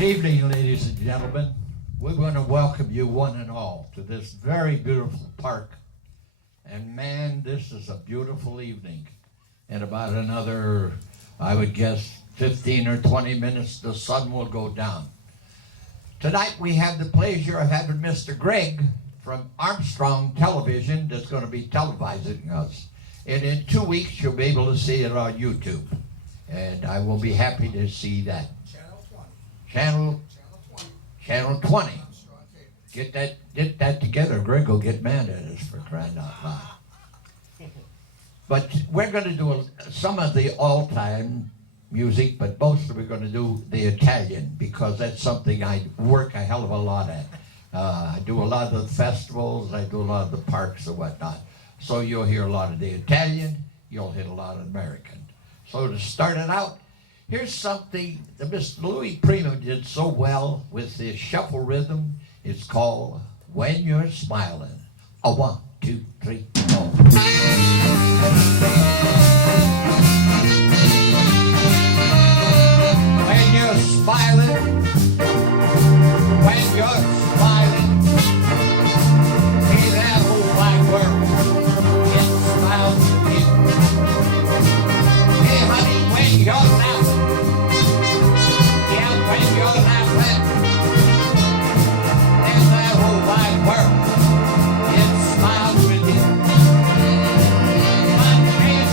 Good evening, ladies and gentlemen. We want to welcome you one and all to this very beautiful park. And man, this is a beautiful evening. In about another, I would guess, 15 or 20 minutes, the sun will go down. Tonight we have the pleasure of having Mr. Greg from Armstrong Television that's going to be televising us. And in 2 weeks, you'll be able to see it on YouTube. And I will be happy to see that. Channel 20. Get that together. Greg will get mad at us for crying out loud. But we're going to do some of the all-time music, but mostly we're going to do the Italian because that's something I work a hell of a lot at. I do a lot of the festivals, I do a lot of the parks and whatnot. So you'll hear a lot of the Italian, you'll hit a lot of American. So to start it out, here's something that Mr. Louis Prima did so well with this shuffle rhythm. It's called When You're Smiling. A 1, 2, 3, 4. When you're smiling, when you're smiling, see that whole wide world, it smiles with you. Hey honey, when you're laughing, yeah, when you're laughing, and that whole wide world, it smiles with you. My friend,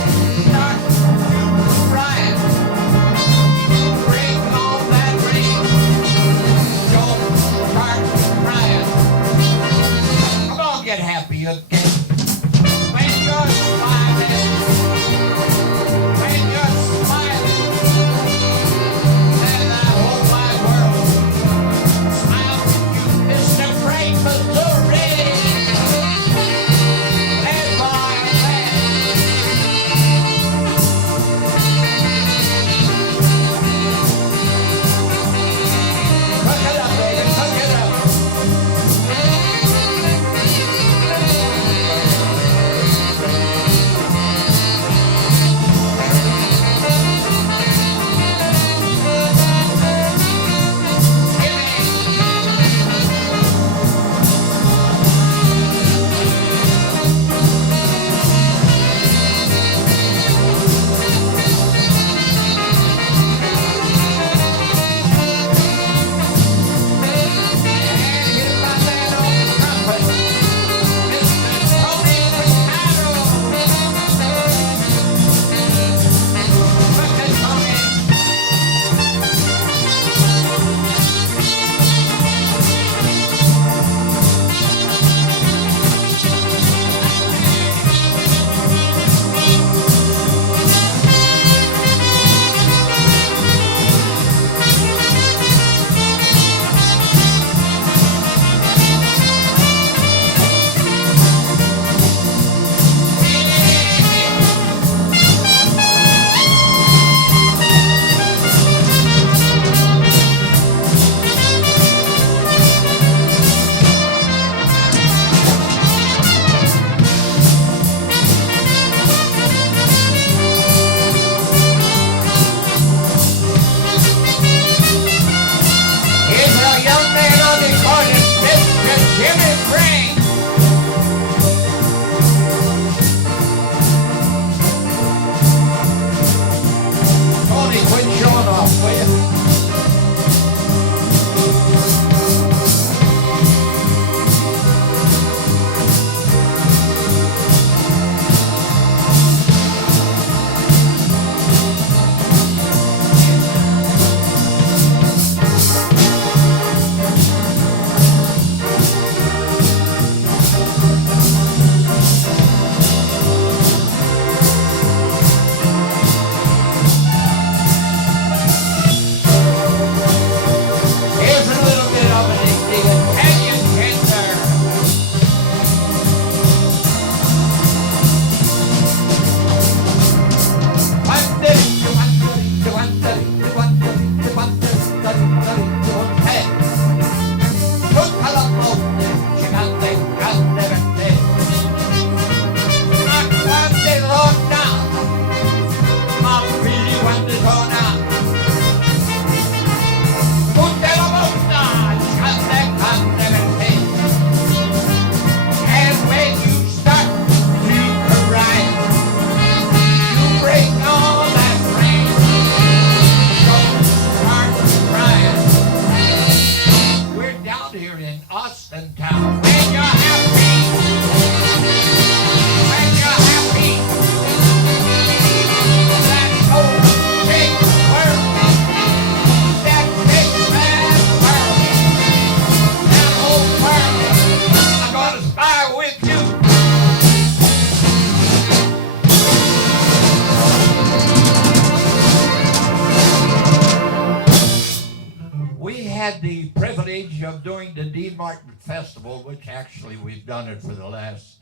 had the privilege of doing the Dean Martin Festival, which actually we've done it for the last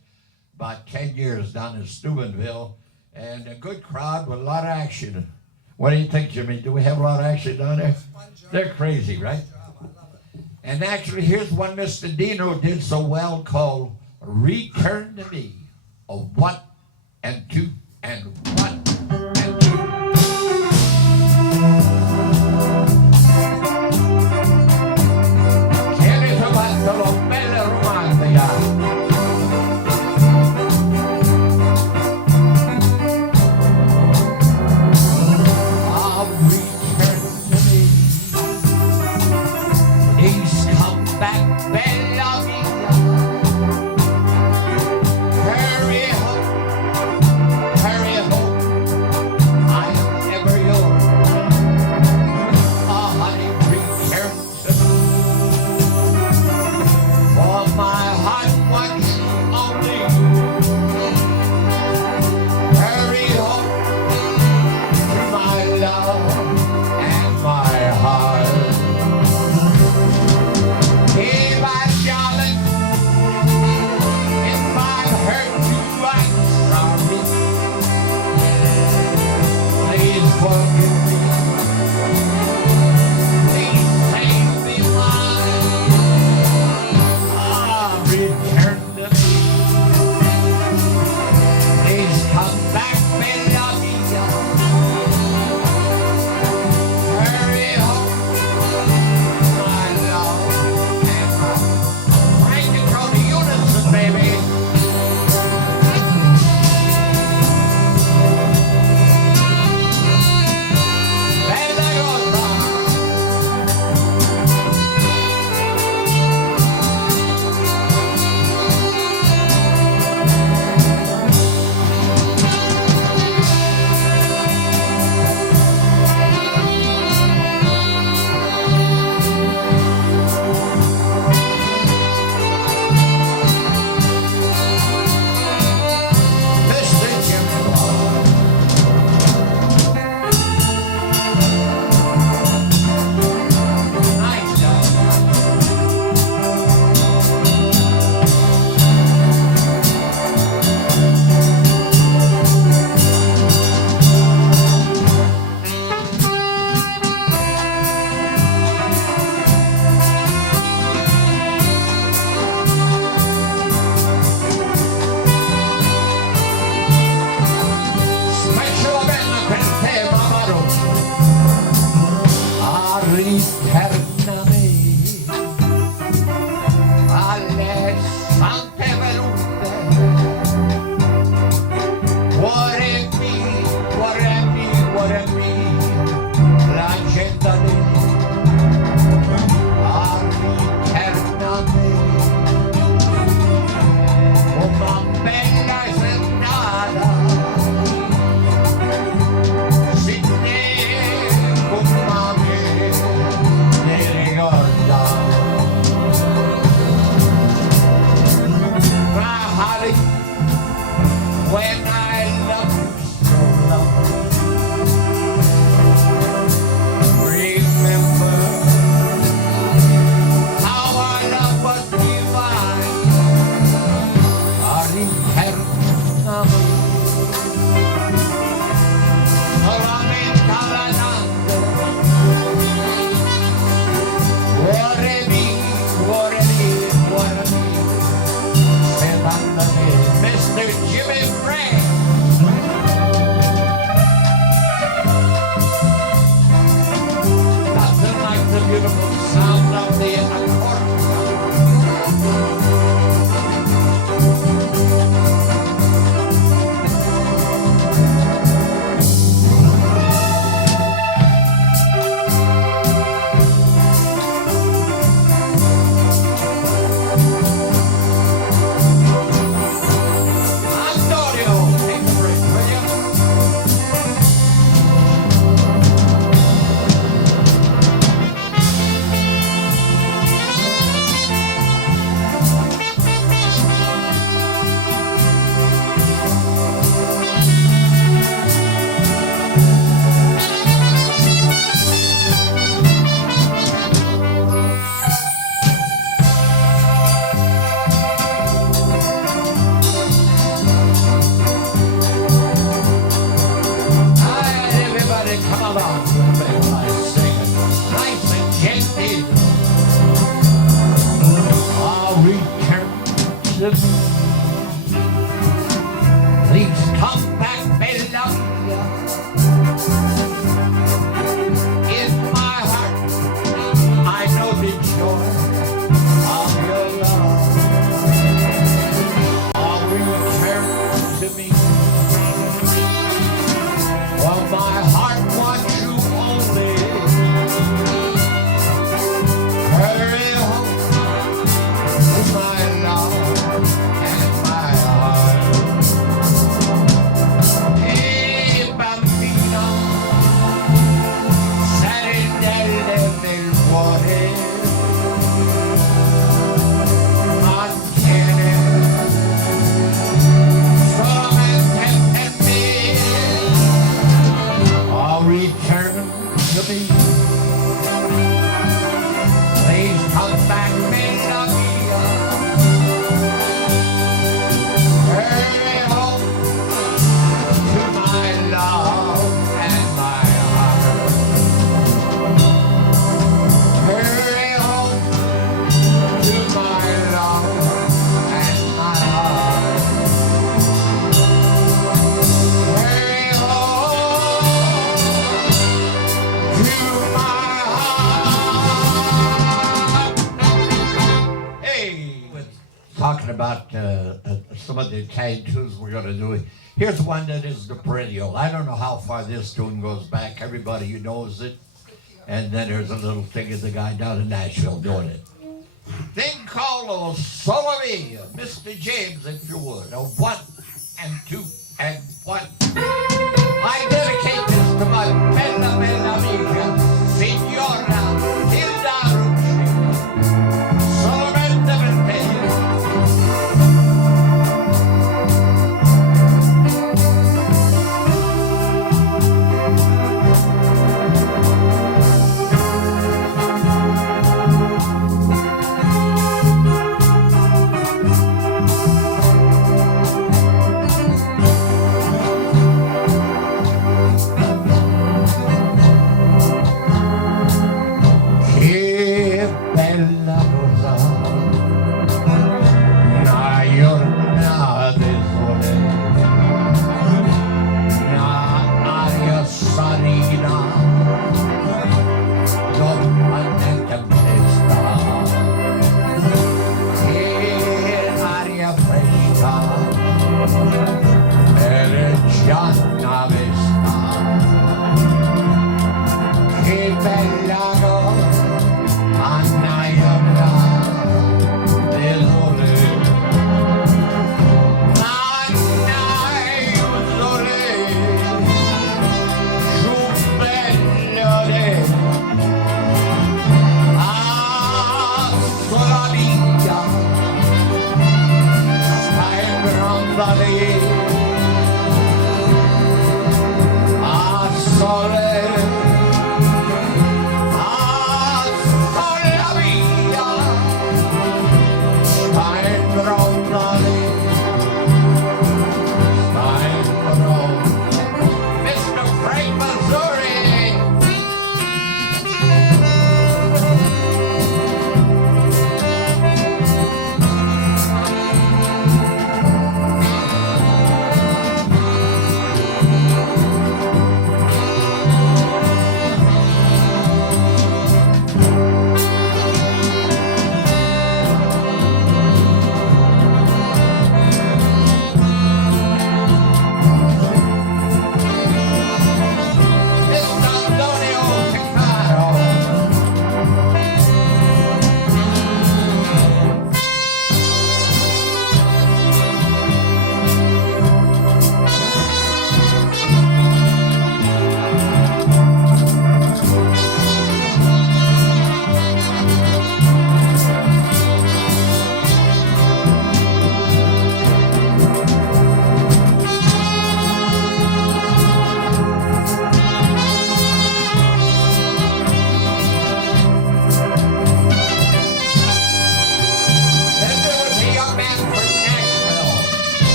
about 10 years down in Steubenville, and a good crowd with a lot of action. What do you think, Jimmy? Do we have a lot of action down there? They're crazy, right? And actually, here's one Mr. Dino did so well called Return to Me, a 1 and 2 and 1 and 2. Chiedi trovato lo belle romantica. about some of the Italian tunes we're going to do. Here's one that is the perennial. I don't know how far this tune goes back. Everybody knows it. And then there's a little thing of the guy down in Nashville doing it. Then call Solo Mia, Mr. James, if you would. A 1 and 2 and 1. I dedicate this to my bella amica, Signora Hilda Rucci. Solamente per te.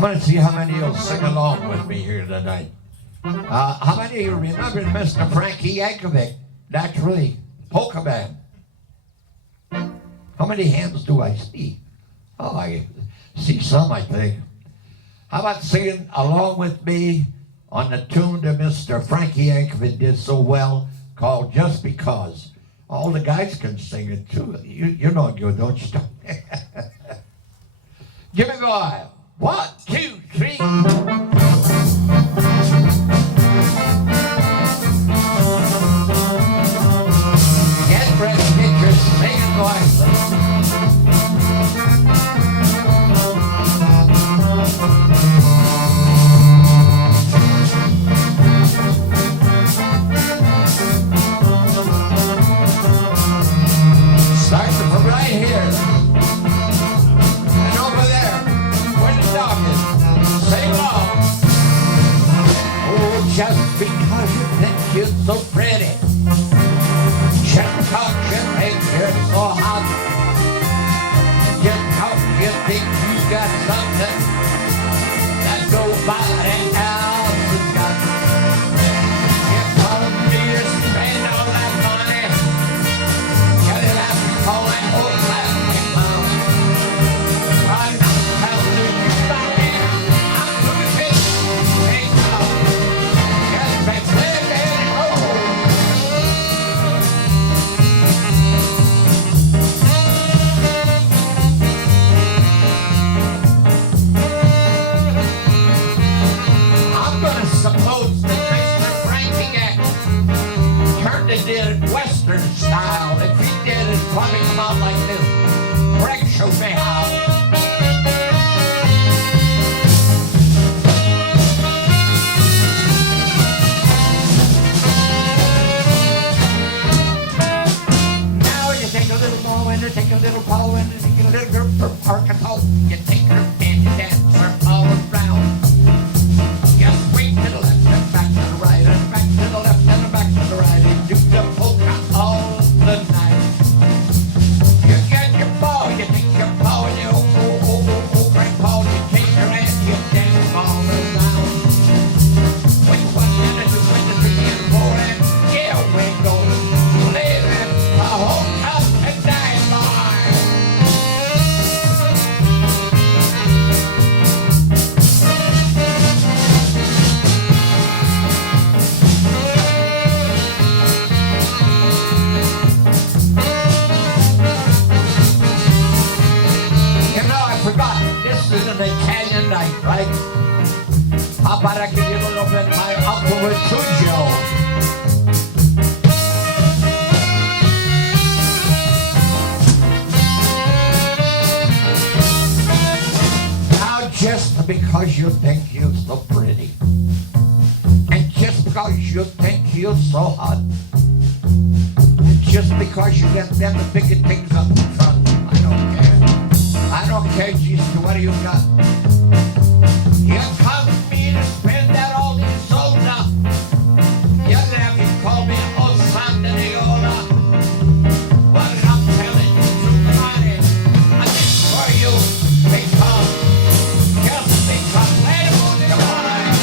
I'm going to see how many will sing along with me here tonight. How many of you remember Mr. Frankie Yankovic? Naturally, polka band. How many hands do I see? Oh, I see some, I think. How about singing along with me on the tune that Mr. Frankie Yankovic did so well, called Just Because? All the guys can sing it too. You know good, don't you? Give me a go. 1, 2, 3. Get ready, get your singing voice. Starting from right here. And over there, where the dog is. Sing along. Oh, just because you think you're so pretty. Just because you think you're so hot. Just because you think you got something that nobody else has got. You told me to spend all that money. You didn't have to call that old plastic mouth. I'm not telling you about it. I'm losing. Ain't no. Just been living home. I'm gonna suppose that Mr. Frankie turned it in Western style. If he did, it'd probably come out like this. Greg, show me how. Now you take a little more when you take a little ball and you take a little girl from Arkansas. You take her and you dance her all around. You swing to the left and back to the right and back to the left and back to the right and do the polka all the night. You get your ball, you take your ball and you Greg Paul, you take her and you dance all around. Which one did it do when the 3 and 4 and yeah, we're going living a whole up and dying life. You know, I forgot. This is an Italian night, right? How about I give you a little bit of my Uncle Refugio? Now, just because you think you're so pretty, and just because you think you're so hot, and just because you got them the bigger things up in front, I don't care. I don't care, Jesus, what do you got? You come to me to spend that all these soda. You have you call me old Santa Diola. What I'm telling you, true money, I did for you because, just because, let it move your mind.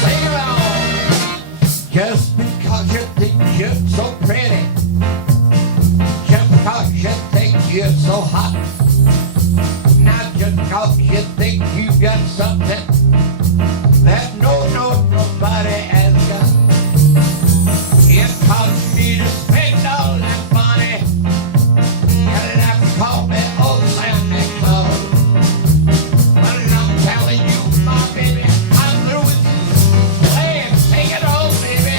Sing along. Just because you think you're so pretty, just because you think you're so hot, not just because you think you got something that nobody has got. It costs me to spend all that money. You didn't have to call me old Santa Claus. But I'm telling you, my baby, I'm through with you. Hey, take it home, baby.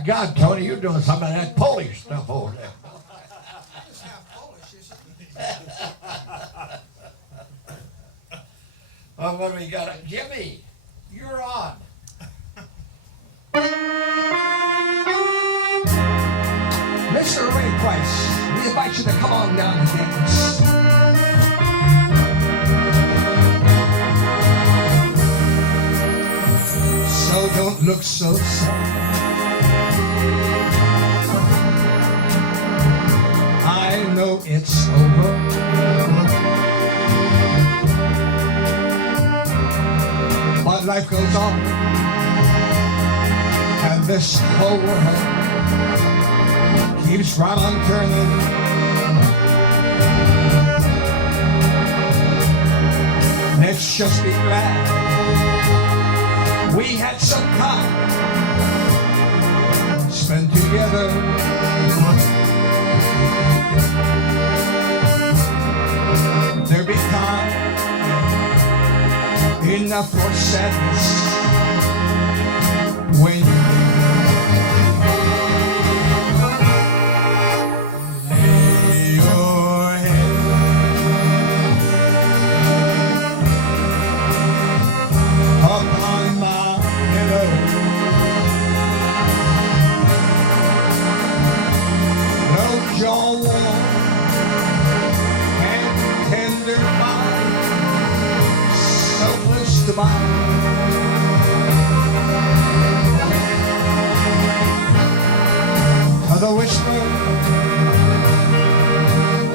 by God, Tony, you're doing some of that Polish stuff over there. It's half Polish, isn't it? Well, what do we got? Jimmy, you're on. Mr. Ray Price, we invite you to come on down and dance. So don't look so sad. I know it's over. But life goes on, and this whole world keeps right on turning. Let's just be glad we had some time spent together. There be time enough for sadness when you lay your head upon my pillow. Load your warm and tender body so close to mine. The whisper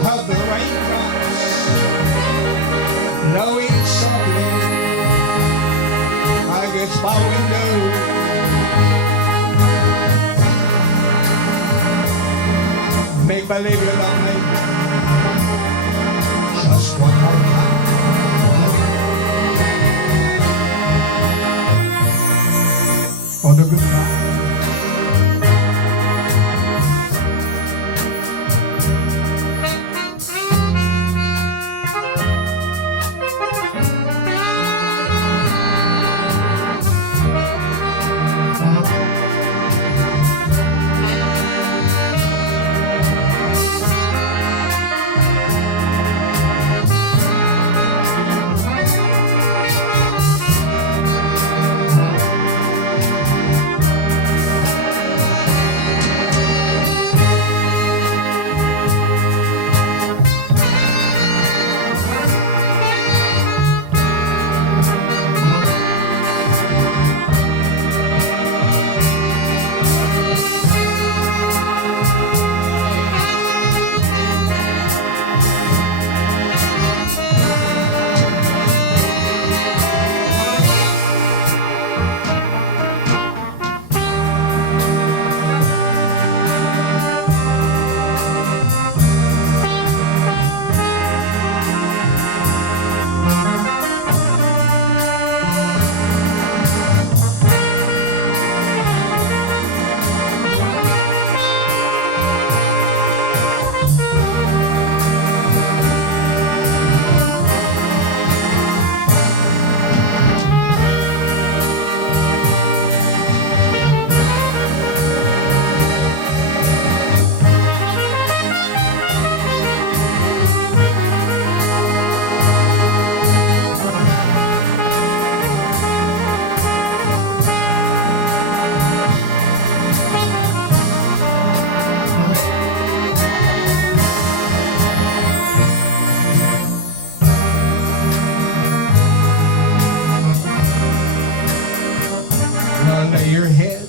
of the raindrops blowing softly against my window. Make believe you love me just one more time. For the good night. Lay your head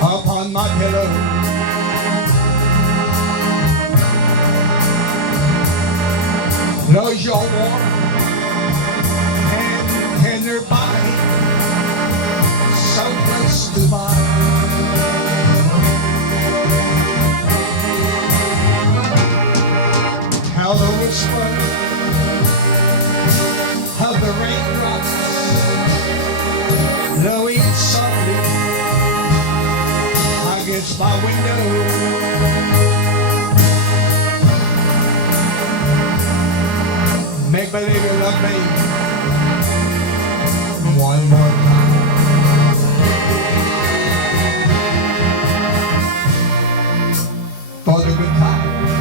upon my pillow. Close your warm and tender body so close to mine. How the whisper of the raindrops blowing softly against my window. Make believe you love me one more time. For the good times.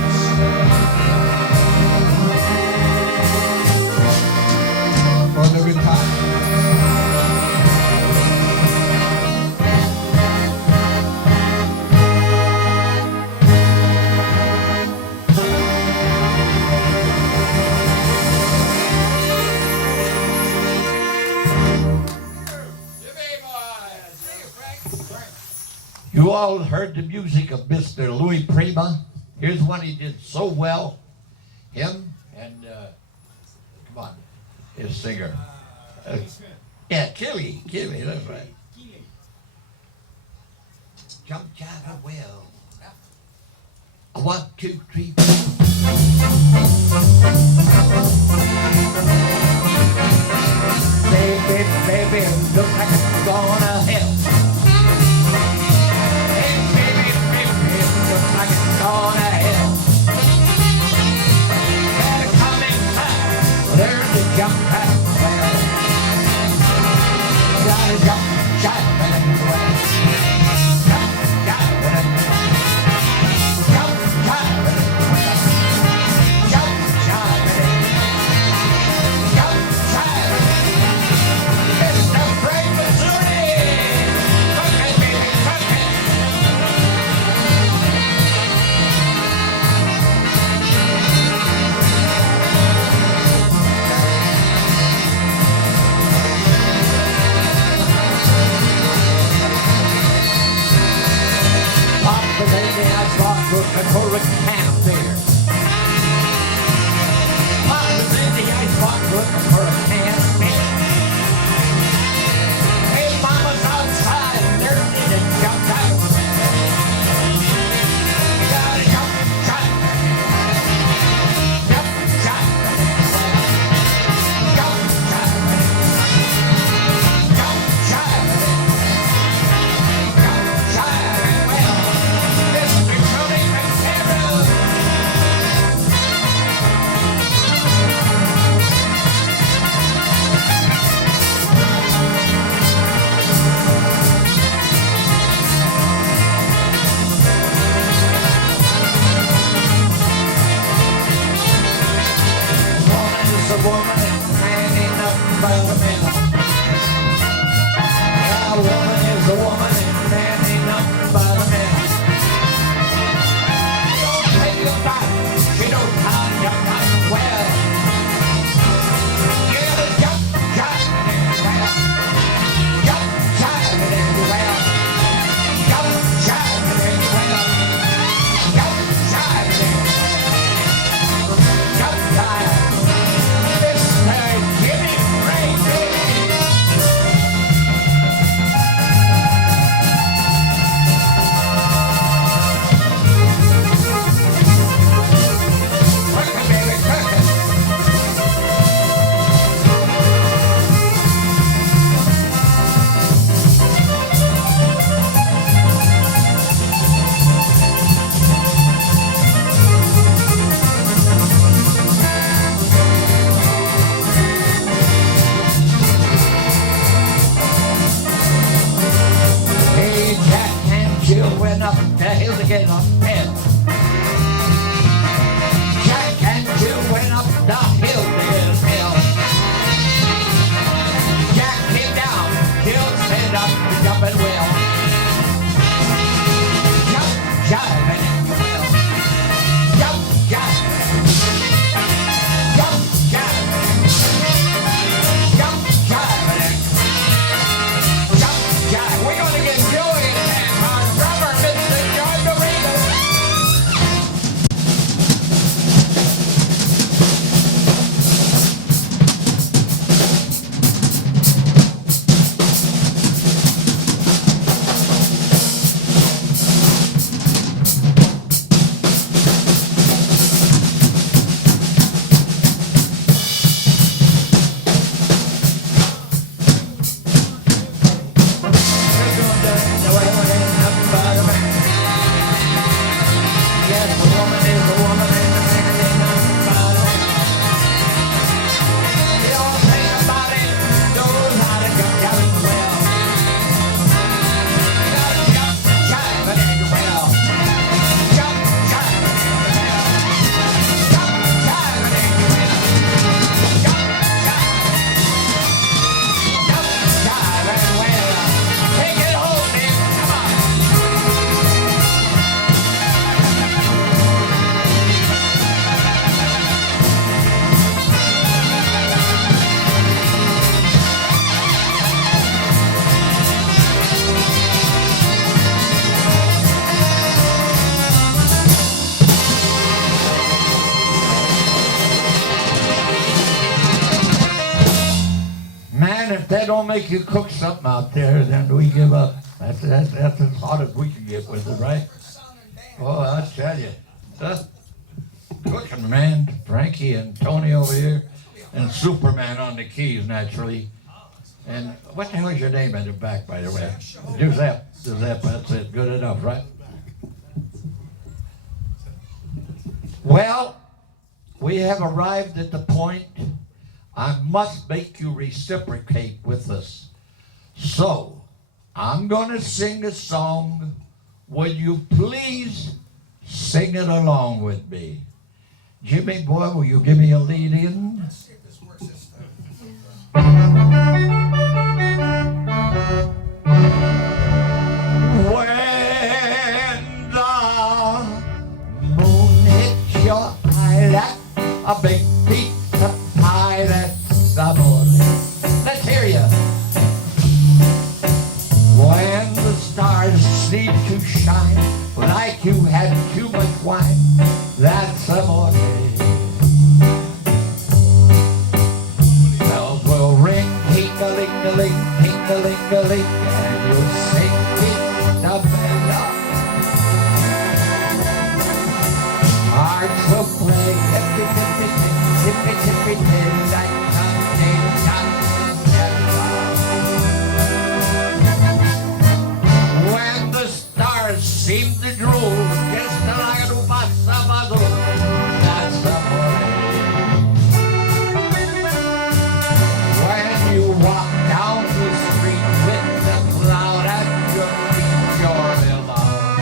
For the good times. You all heard the music of Mr. Louis Prima. Here's one he did so well. Him and, come on, his singer. Yeah, Killy, that's right. Jump, jive, well. 1, 2, 3, 4. Baby, baby, look like it's gonna hell. Like it's gonna hell. Better come inside. There's the jump pad well. Gotta jump, jive and well. Jump, jive and jump, jive and well. Jump, jive and jump, jive and Mr. Frank Missouri. Cook it, baby, cook it. For a can of beer. Mom was in the icebox looking for a can of beer. Hey, Mama's outside and there's need to jump out. You gotta jump, jump, jump, jump, jump, jump, jump, jump, jump, jump, well, Mr. Tony McCarroll. Woman is a woman and man ain't nothing but a man. Yeah, a woman is a woman and man ain't nothing but a man. She don't tell you about it. She knows how to jump out well. You gotta jump, jive, and well. Jump, jive, and well. Jump, jive, and well. Jump, jive, and jump, jive. Mr. Jimmy Frank, baby. don't make you cook something out there, then we give up. That's as hot as we can get with it, right? Oh, I tell you. Cooking, man. Frankie and Tony over here, and Superman on the keys, naturally. And what the hell is your name in the back, by the way? Giuseppe. Giuseppe, that's it. Good enough, right? Well, we have arrived at the point I must make you reciprocate with us. So, I'm going to sing a song. Will you please sing it along with me? Jimmy boy, will you give me a lead in? Let's see if this works this time. When the moon hits your eye like a big pizza pie, that's the morning. Let's hear you. When the stars seem to shine like you had too much wine, that's the morning. Bells will ring, ting-a-ling-a-ling, ting-a-ling-a-ling, and you'll sing the bell. Hearts will play, tippy-tippy-ting, like something when the stars seem to drool, just like a passamado, that's the morning. When you walk down the street with the cloud at your feet, you're alone.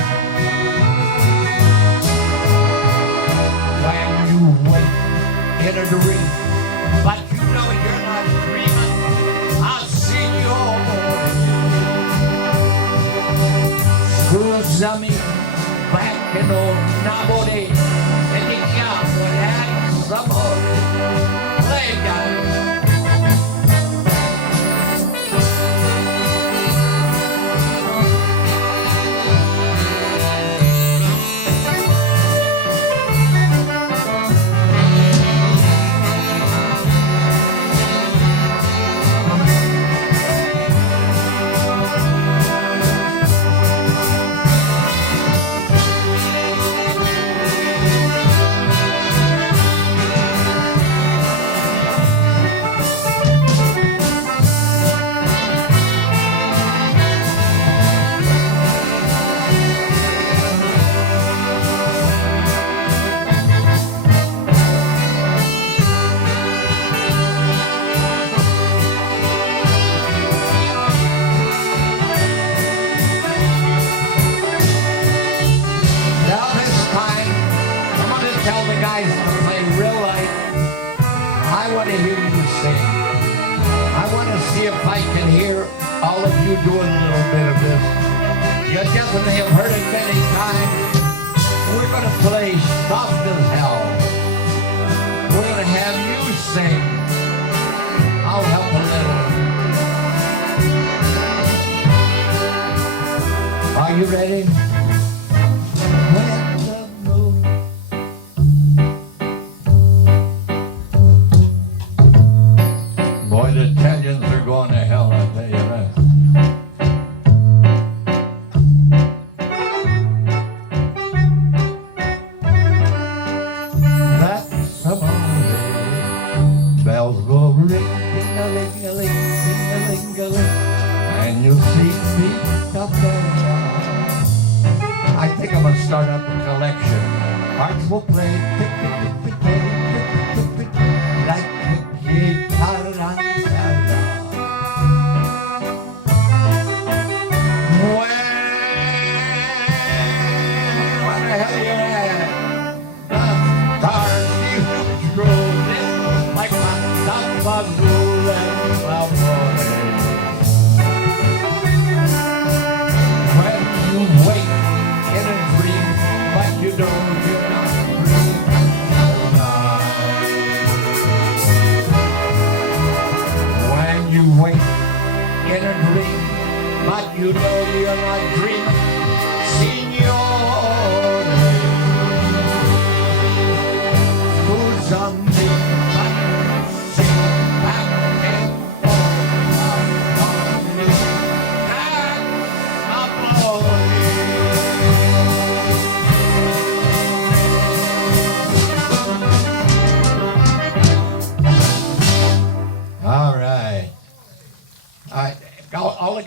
When you wake in a dream, but you know you're not dreaming, I'll see your morning. Scusami, back in old Nabode, and the cowboy had some more. Play, guys. If I can hear all of you doing a little bit of this. You definitely have heard it many times. We're going to play soft as hell. We're going to have you sing. I'll help a little. Are you ready? When the moon boy, the Italians are going to hell, I tell you that. That's the morning. Bells will ring, ding-a-ling-a-ling, ding-a-ling-a-ling, and you'll see me up there. I think I'm going to start up a collection. Hearts will play, like a guitar. You know you're not dreaming, signore. Who's on the sing back and forth?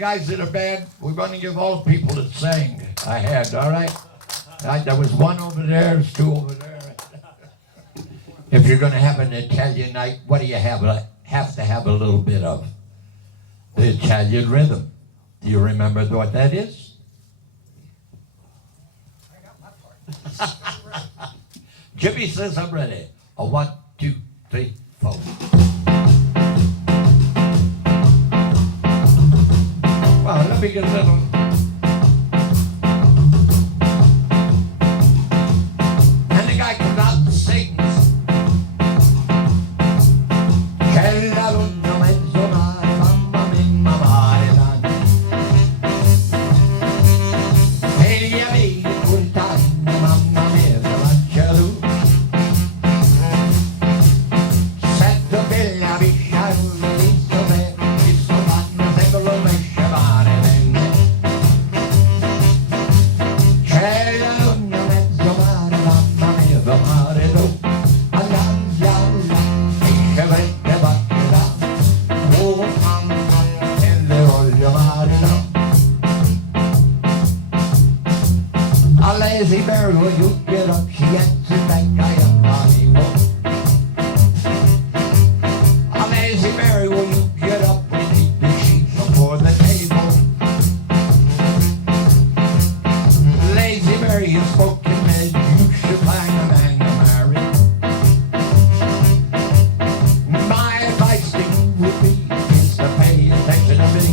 guys in the band, we're going to give all the people that sang a hand, all right? There was one over there, there's two over there. If you're going to have an Italian night, what do you have to have a little bit of? The Italian rhythm. Do you remember what that is? I got my part. Jimmy says I'm ready. A 1, 2, 3, 4. Well, let me get a little. And the guy comes out and sings. A lazy Mary, will you get up? She answered that guy up on evil. A lazy Mary, will you get up? We need the sheets before the table. Lazy Mary, you spoken men, you should find a man to marry. My advice to you would be is to pay attention to me.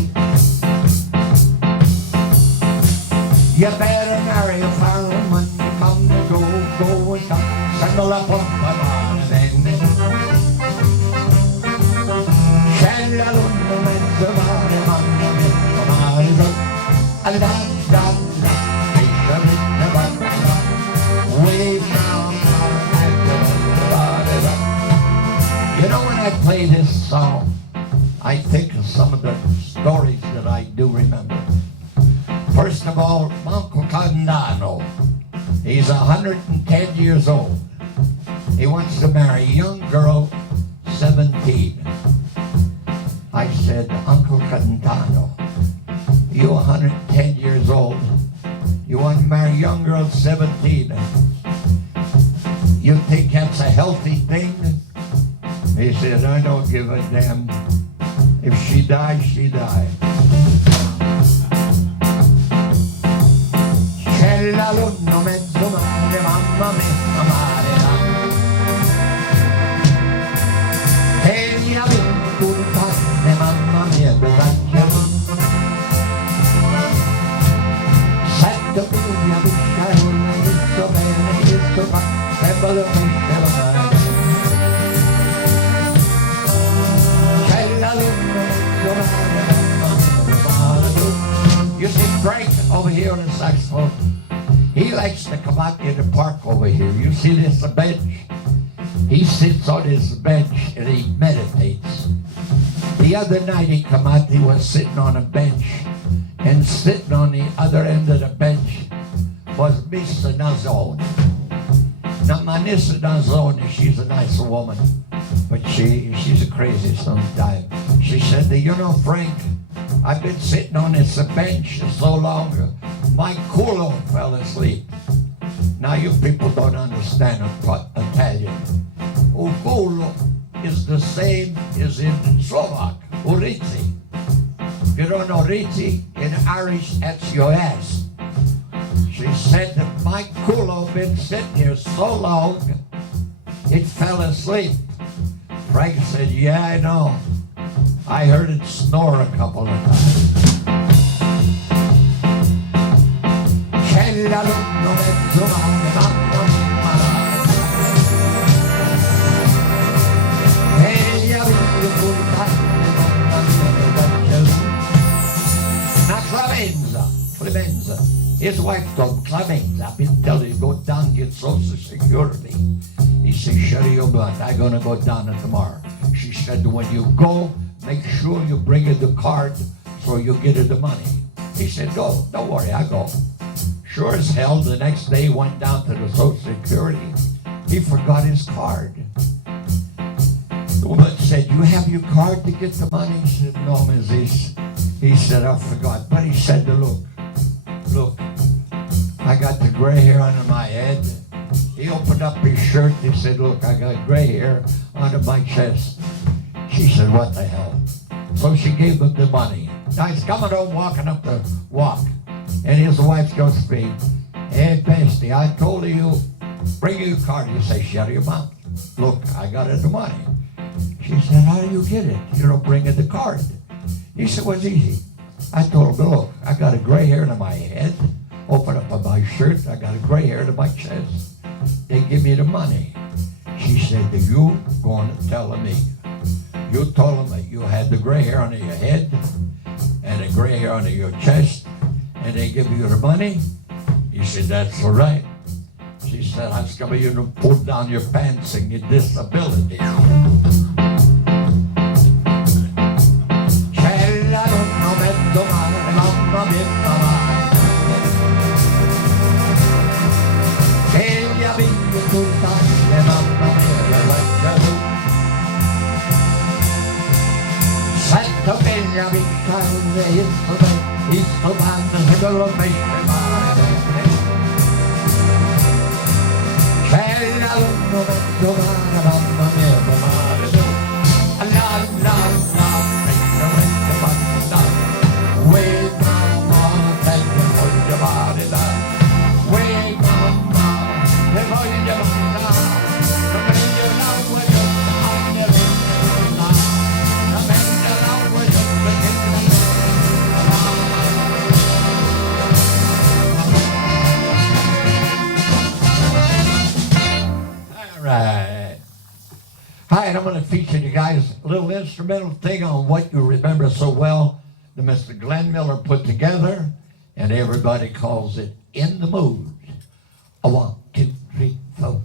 You better marry a farmer when you come to go and come. Sandal up on my man and then. Shalom, the man, you know, when I play this song, I think of some of the stories that I do remember. First of all, Uncle Condano. He's 110 years old. He wants to marry a young girl, 17. I said, Uncle Condano, you're 110 years old. You want to marry a young girl, 17. You think that's a healthy thing? He said, I don't give a damn. If she dies, she dies. L'alunno mezzo male, mamma mia, male. E gli alunni turpane, mamma mia, dov'è? Sento più a buscare un visto bene, visto fa, sembra lo buscare. C'è l'alunno mezzo male, mamma mia. You see Frank over here on the saxophone. He likes to come out in the park over here. You see this bench? He sits on his bench and he meditates. The other night he come out, he was sitting on a bench, and sitting on the other end of the bench was Miss Nazone. Now my Miss Nazone, she's a nice woman, but she's a crazy sometimes. She said, you know, Frank, I've been sitting on this bench so long, my culo fell asleep. Now you people don't understand Italian. Culo is the same as in Slovak, urici. If you don't know urici, in Irish, that's your ass. She said that my culo been sitting here so long, it fell asleep. Frank said, yeah, I know. I heard it snore a couple of times. L'alunno mezzo male, mamma mia, e gli alunni turpane, mamma mia, now Clemenza, his wife told Clemenza, I've been telling you, go down and get Social Security. He said, shut your butt, I'm gonna go down there tomorrow. She said, when you go, make sure you bring her the card so you get her the money. He said, go, don't worry, I go. Sure as hell, the next day he went down to the Social Security. He forgot his card. The woman said, you have your card to get the money? He said, no, Mrs. He said, I forgot. But he said, look, I got the gray hair under my head. He opened up his shirt. He said, look, I got gray hair under my chest. She said, what the hell? So she gave him the money. Now he's coming home, walking up the walk. And his wife goes to me, hey, Pasty, I told you, bring your card. He says, shut your mouth. Look, I got it the money. She said, how do you get it? You don't bring in the card. He said, well, it's easy. I told him, look, I got a gray hair in my head. Open up on my shirt, I got a gray hair in my chest. They give me the money. She said, you going to tell me? You told them that you had the gray hair under your head and the gray hair under your chest, and they give you the money? He said, that's all right. She said, I'm coming you to pull down your pants and your disability. Hi, and I'm going to feature you guys a little instrumental thing on what you remember so well that Mr. Glenn Miller put together, and everybody calls it In the Mood. A 1, 2, 3, 4.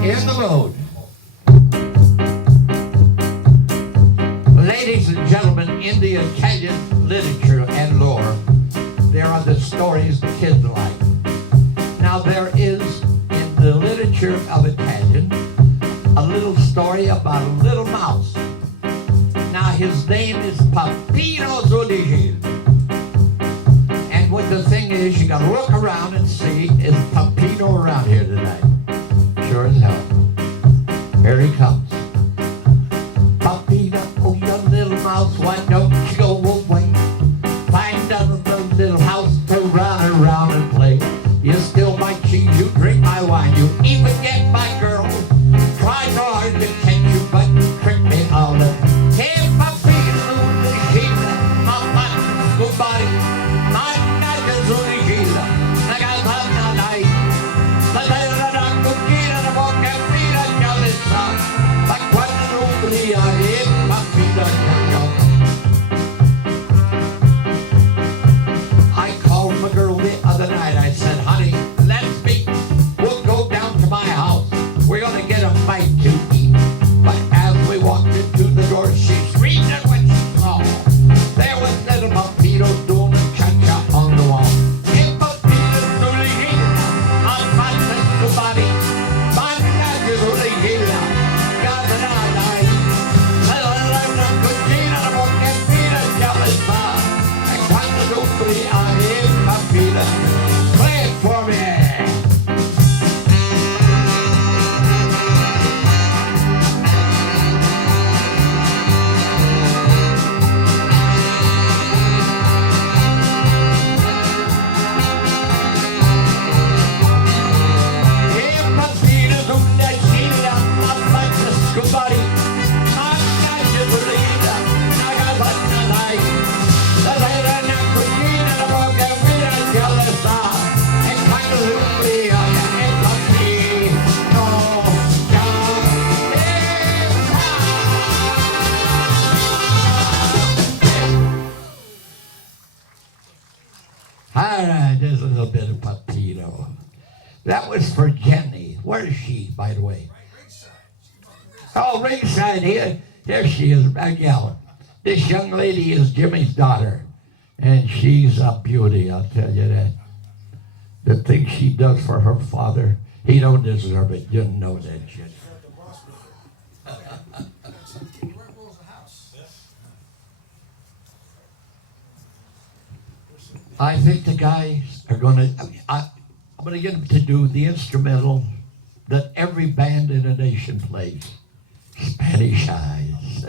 In the road. Ladies and gentlemen, in the Italian literature and lore, there are the stories the kids like. Now there is, in the literature of Italian, a little story about a little mouse. Now his name is Papino Zudigil. And what the thing is, you gotta look around and see, is Papino around here tonight? Sure as hell. Here he comes. Papino, oh, you little mouse, why don't you go away? Find another little house to run around and play. You steal my cheese, you drink my wine, you even get All right, there's a little bit of Patino. That was for Jenny. Where is she, by the way? Oh, ringside here. There she is, back yelling. This young lady is Jimmy's daughter, and she's a beauty, I'll tell you that. The things she does for her father, he don't deserve it. You know that shit. I think the guys are gonna. I'm gonna get them to do the instrumental that every band in the nation plays. Spanish Eyes.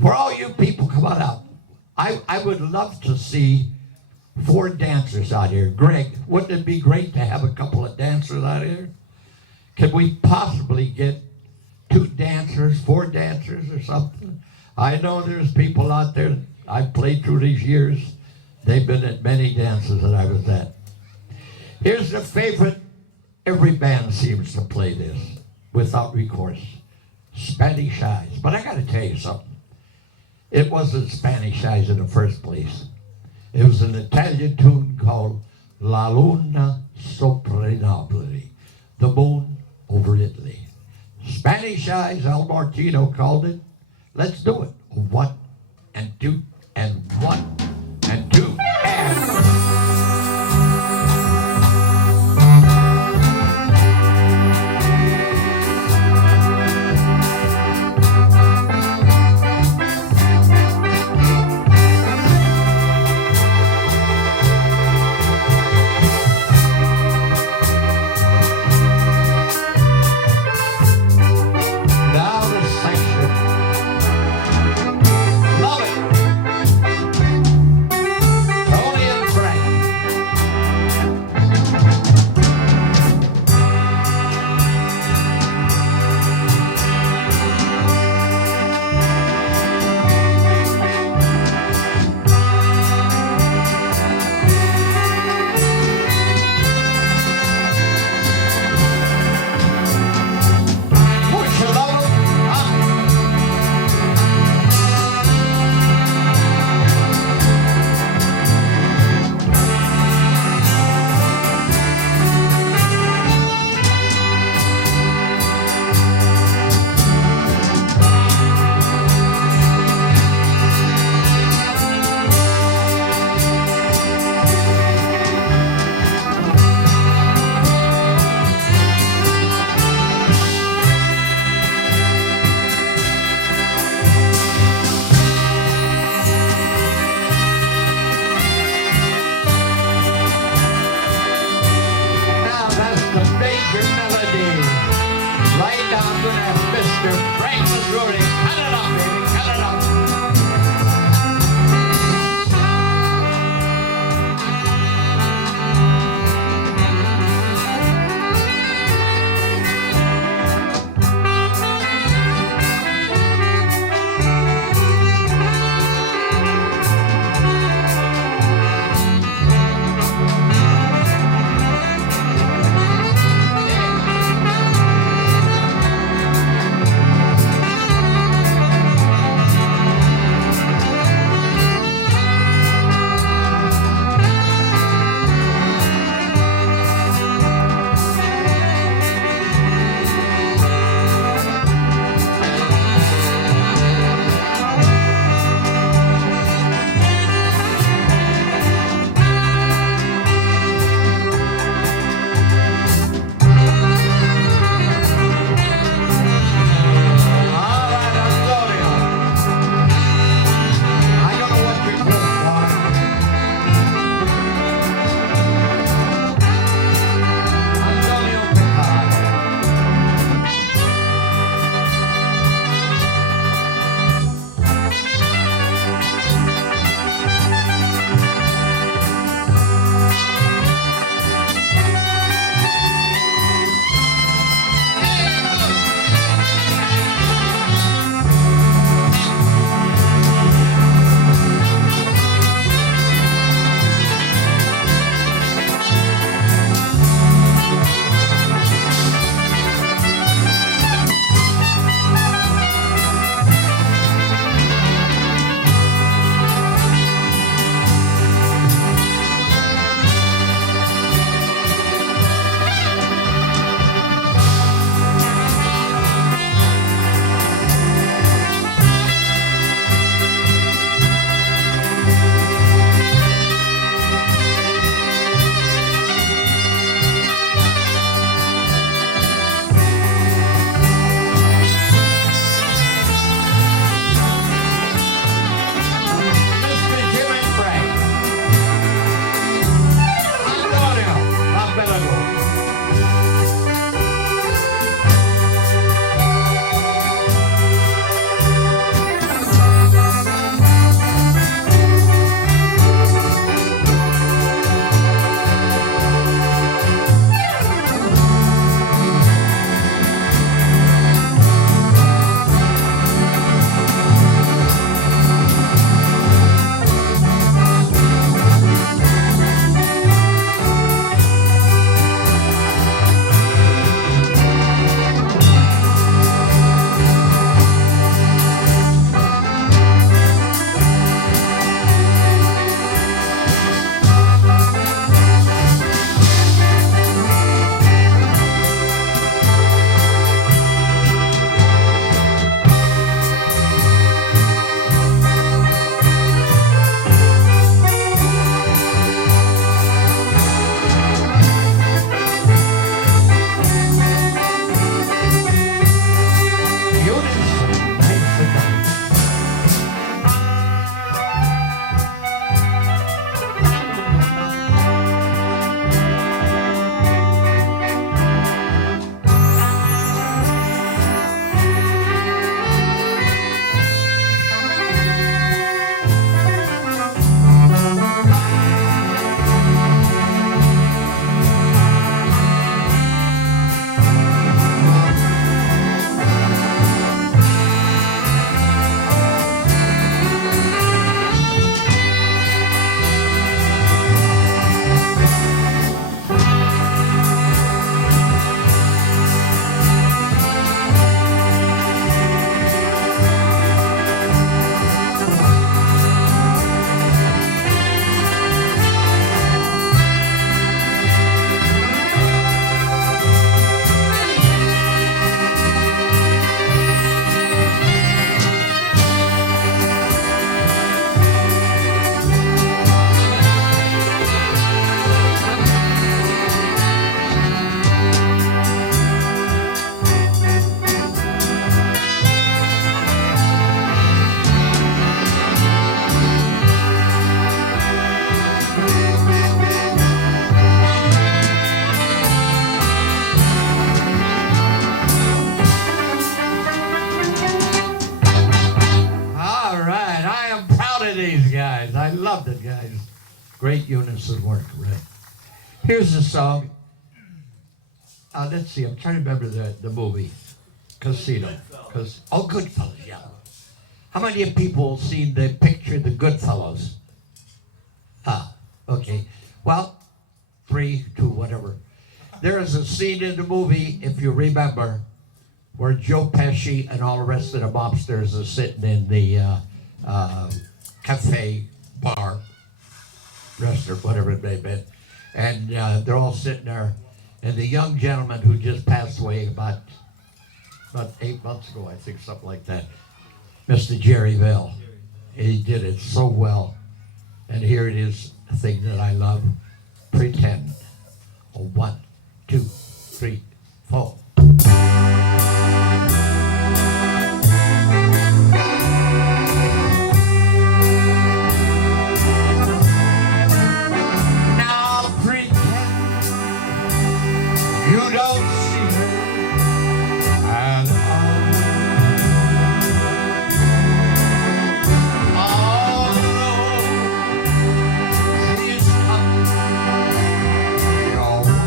For all you people, come on out. I would love to see 4 dancers out here. Greg, wouldn't it be great to have a couple of dancers out here? Can we possibly get 2 dancers, 4 dancers or something? I know there's people out there, I've played through these years. They've been at many dances that I was at. Here's the favorite. Every band seems to play this without recourse. Spanish Eyes. But I got to tell you something. It wasn't Spanish Eyes in the first place. It was an Italian tune called La Luna Sopra Napoli, the moon over Italy. Spanish Eyes, Al Martino called it. Let's do it. 1 and 2 and 1 and 2 and... Now the section. Love it. Great unison work, right? Here's the song. Let's see, I'm trying to remember the movie. Casino. Goodfellas, yeah. How many people seen the picture, the Goodfellas? Okay. Well, 3, 2, whatever. There is a scene in the movie, if you remember, where Joe Pesci and all the rest of the mobsters are sitting in the cafe, bar, restaurant, whatever it may be. And they're all sitting there. And the young gentleman who just passed away about 8 months ago, I think, something like that, Mr. Jerry Bell. He did it so well. And here it is, a thing that I love. Pretend. 1, 2, 3, 4. Now pretend you don't see her at all. Although she's coming your way.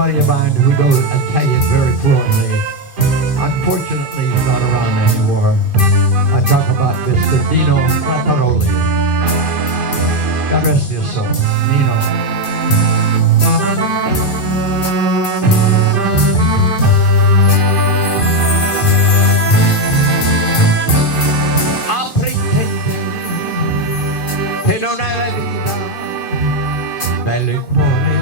buddy of mine who knows Italian very fluently. Unfortunately, he's not around anymore. I talk about Mr. Dino Frataroli. God rest his soul. Nino. A pretendere che non è la vita bello il cuore.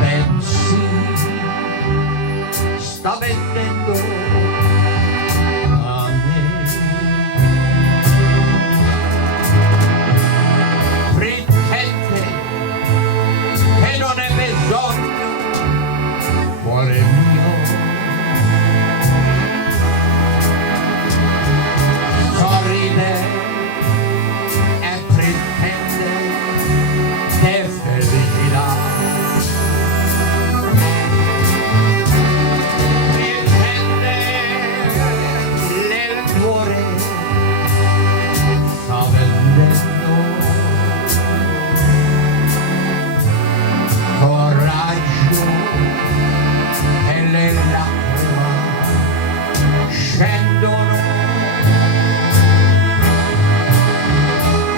Bensì sta vendendo a me. Pretende che non è bisogno, cuore mio. Sorride e pretende che felicità. Pretende il cuore sta vendendo. Coraggio e le lacrime scendono.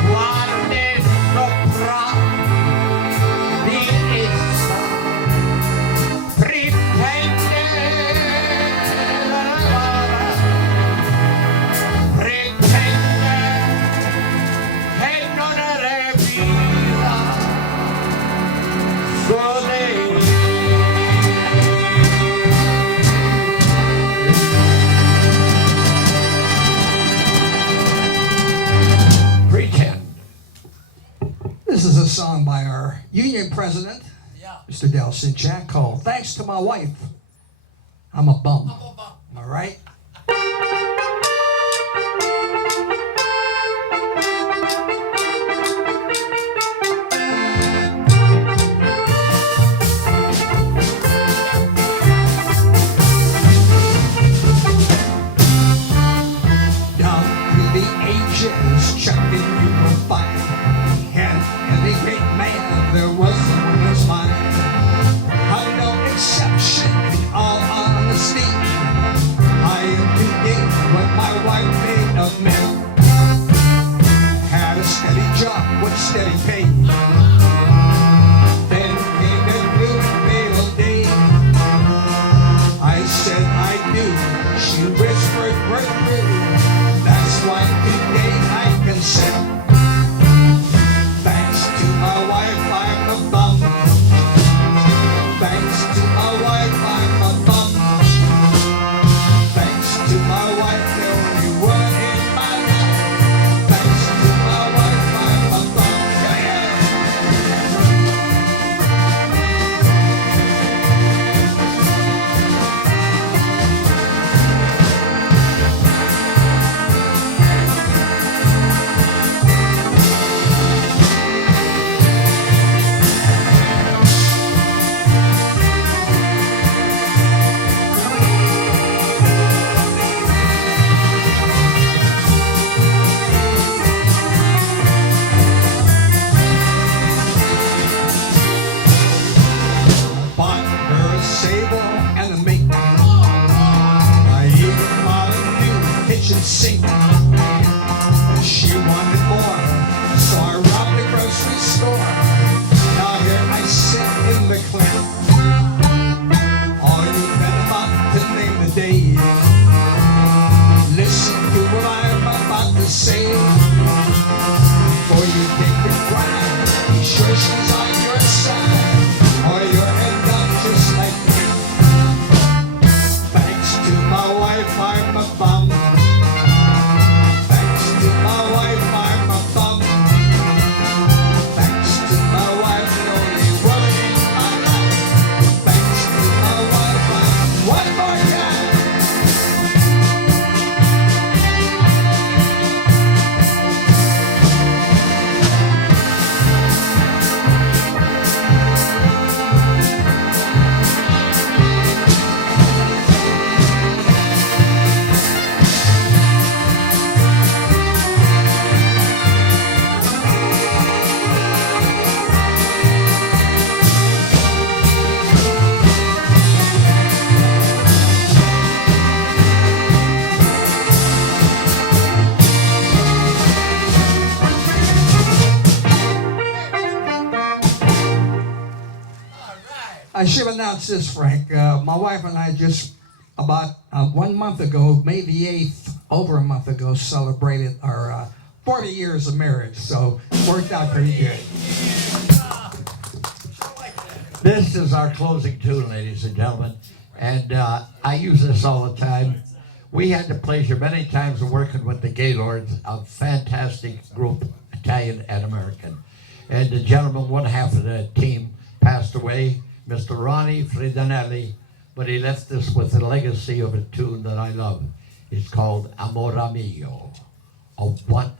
Guardi sopra di essa, pretende che non è vita, solo pretend. This is a song by our union president, Yeah. Mr. Del Sinchak, called Thanks to My Wife, I'm a Bum. Bum. All right? Down through the ages, checking you will find and every great man there was in his mind. Had no exception in all honesty. I am today what my wife made of me. Had a steady job with steady pay. Then came the blue and pale day. I said I knew. She whispered right through. That's why today I can say, thanks to my wife, I'm a bum. Thanks to my wife, I'm a bum. Thanks to my wife, the only one I should announce this, Frank. My wife and I just about 1 month ago, May the 8th, over a month ago, celebrated our 40 years of marriage. So it worked out pretty good. This is our closing tune, ladies and gentlemen, and I use this all the time. We had the pleasure many times of working with the Gaylords, a fantastic group, Italian and American. And the gentleman, one half of the team, passed away, Mr. Ronnie Fridanelli, but he left us with a legacy of a tune that I love. It's called Amor Mio. A 1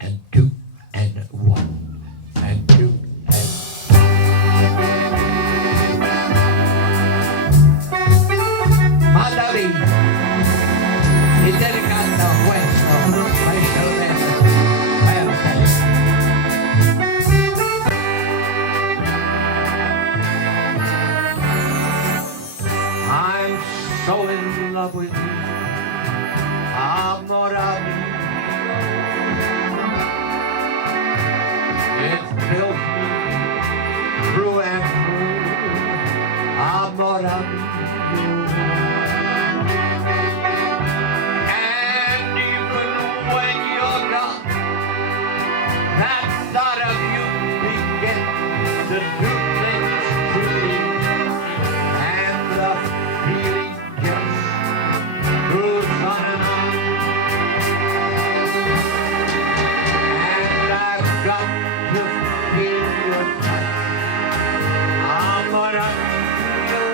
and 2 and 1 and 2 and Madalina, è dedicato a questo special I'm so in love with you, amore mio. It fills me through and through, amore mio. And even when you're gone, that thought of you begins to do things to me. And the feeling just goes on and on. And I've got to feel your touch. Amore mio.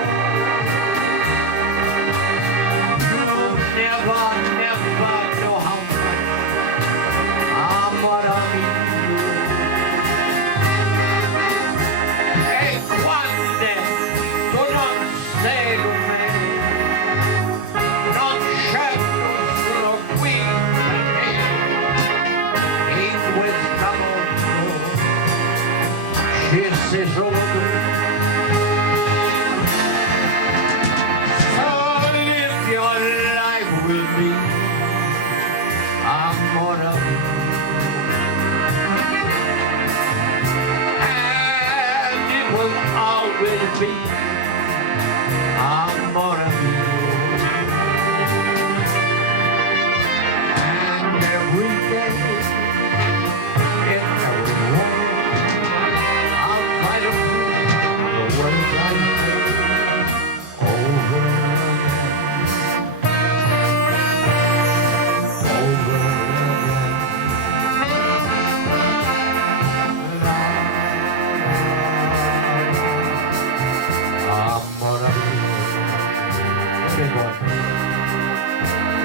Never know how much amore mio. E quando tu non sei con me, non certo sono qui per te. In questa mondo ci sei solo tu. So live your life with me, amore mio. And it will always be amore mio. And every day, in every word, I'll try to prove the words I say over again. Over again.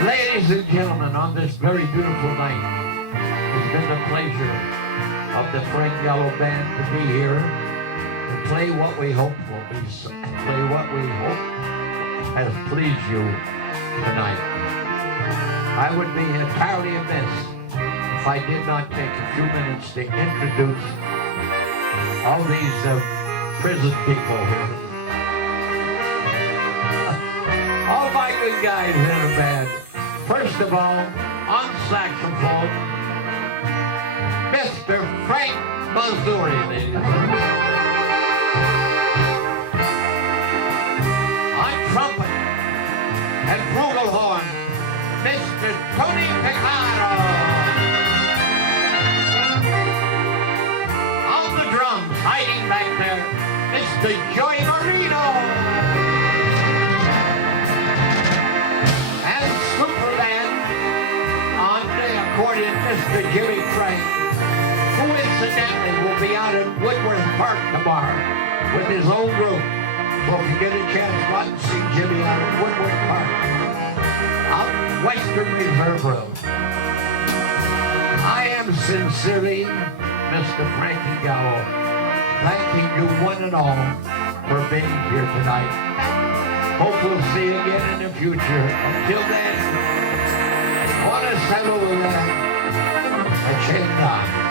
Ladies and gentlemen, on this very beautiful night, it's been the pleasure of the Frank Gallo Band to be here and play what we hope will be, play what we hope has pleased you tonight. I would be entirely amiss if I did not take a few minutes to introduce all these prison people here. All my good guys in the band. First of all, on saxophone, Mr. Frank Missouri, ladies and gentlemen. On trumpet and flugelhorn, Mr. Tony Picaro. On the drums, hiding back there, Mr. Joey Marino. And Superman on the accordion, Mr. Jimmy Frank, who incidentally will be out at Woodworth Park tomorrow with his own group. So if you get a chance, go out and see Jimmy out at Woodworth Park, out Western Reserve Road. I am sincerely Mr. Frankie Gallo, thanking you one and all for being here tonight. Hope we'll see you again in the future. Until then, buona salute, a cena.